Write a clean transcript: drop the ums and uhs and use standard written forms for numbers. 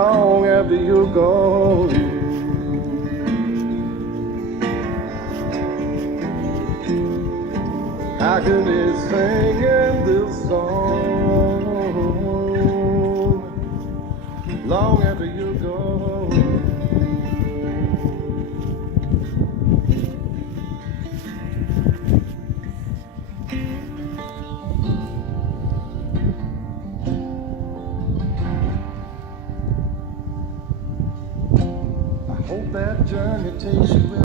Long after you're gone, I could be singing this song long after you're gone. I hope that journey takes you